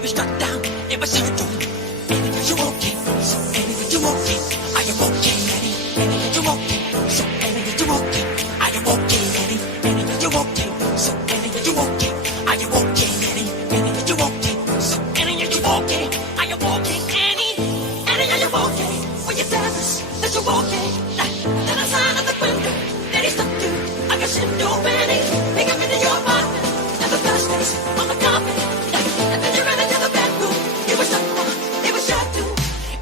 She was struck down, it was her doom. Annie, are you okay? So Annie, are you okay? Are you okay, Annie? Annie, are you okay? So Annie, are you okay? Are you okay, Annie? Annie, are you okay? So Annie, are you okay? Are you okay, Annie? Annie, are you okay? So Annie, are you okay? Are you okay, Annie? Annie, are you okay? Were you nervous that you okay? Then I signed at the window that he stuck to. I guess you know, Annie. Pick up into your apartment and the first place on the carpet. And then you ran into the bedroom. You were stuck on. It was your doom.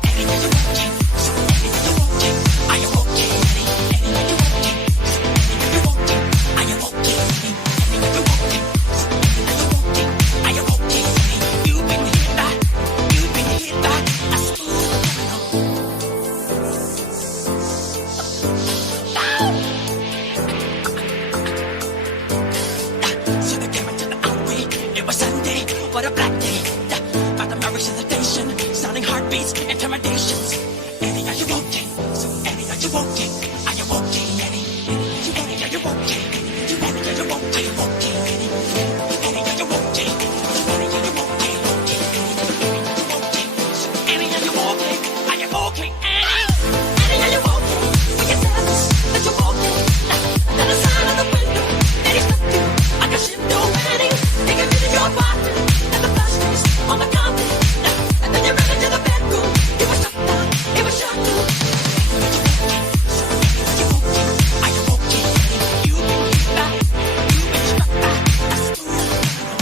Annie, are you okay? So Annie, are you okay? Are you okay, Annie? Annie, are you okay? So Annie, are you okay? Are you okay, Annie? Annie, are you okay? So Annie, are you okay? Are you okay, Annie? You've been hit by. You've been hit by a smooth criminal. So they came into the alleyway. It was Sunday, what a black day. By the marriage hesitation, sounding heartbeats, intimidations. Annie, are you okay? So Annie, are you okay? Are you okay, Annie? Annie, are you okay? Annie, are you okay? Okay, Annie. Annie, are you okay? Annie, are you okay? Okay, Annie. So Annie, are you okay? Are you okay, Annie? Annie, are you okay? Were you nervous that you okay? Then the sign on the window that he stuck to. I guess you know, Annie. Take him into your apartment and the first place on the carpet. And then you ran into the bedroom. You were stuck down. It was your doom. So are you okay? Are you okay? You've been hit by. You've been struck by a smooth criminal.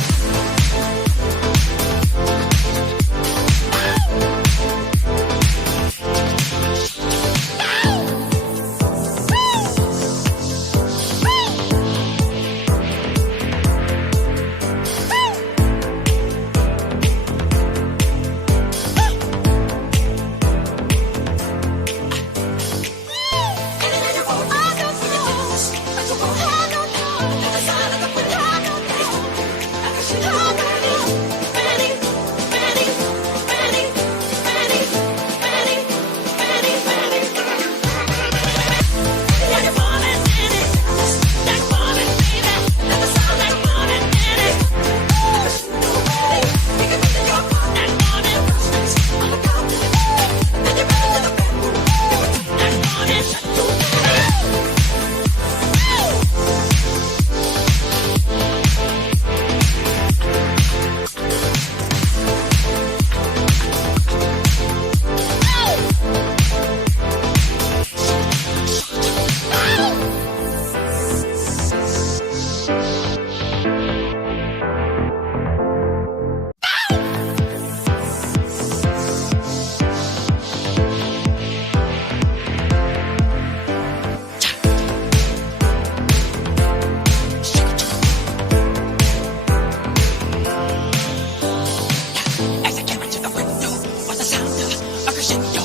As I came into the window was the sound of a crescendo.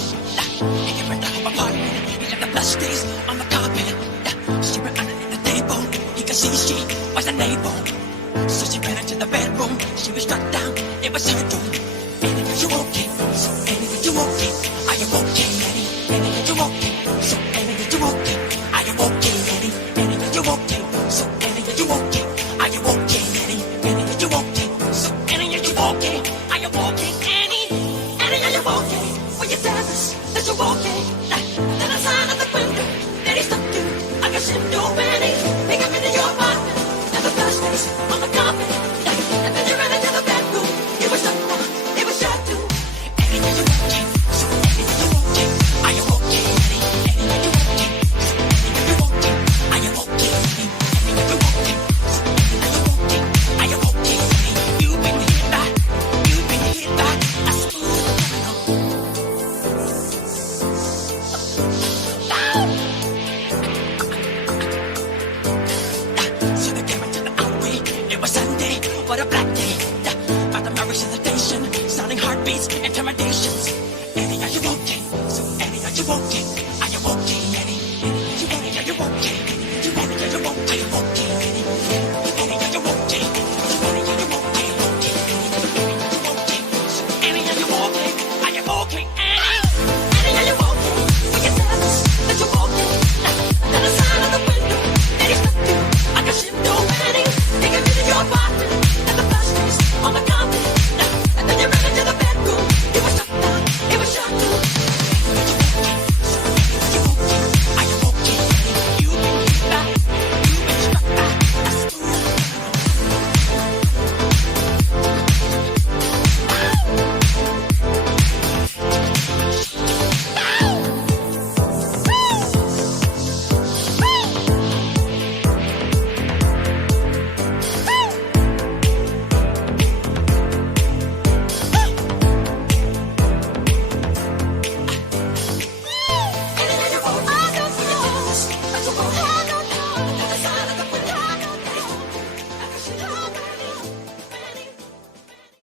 He came into her apartment. He left the blood stains on the carpet. She ran underneath the table. He could see she was unable. So she ran into the bedroom. She was struck down. It was her doom. Annie, are you okay? So Annie, are you okay? Are you okay, Annie? Annie, are you okay? So Annie, are you okay? Are you okay, Annie? Annie, are you okay? So Annie, are you okay? Are you okay, Annie? Annie, are you okay? So Annie, are you okay? Are you okay, Annie? Annie, are you okay? Were you nervous that you okay? Then I signed at the window that he stuck to. I guess you know, Annie. Pick up into your apartment and the first place on the carpet. And then you ran into the bedroom. You were stuck down. It was your doom. Annie, are you okay? So Annie, are you okay? Are you okay, Annie? Annie, are you okay? So Annie, are you okay? Are you okay, Annie? Annie, are you okay? So Annie, are you okay? Are you okay, Annie? You've been hit by. You've been hit by a smooth criminal. So they came into the alleyway. It was Sunday, what a black day. By the marriage hesitation, sounding heartbeats, intimidations. Annie, are you okay? So Annie, are you okay?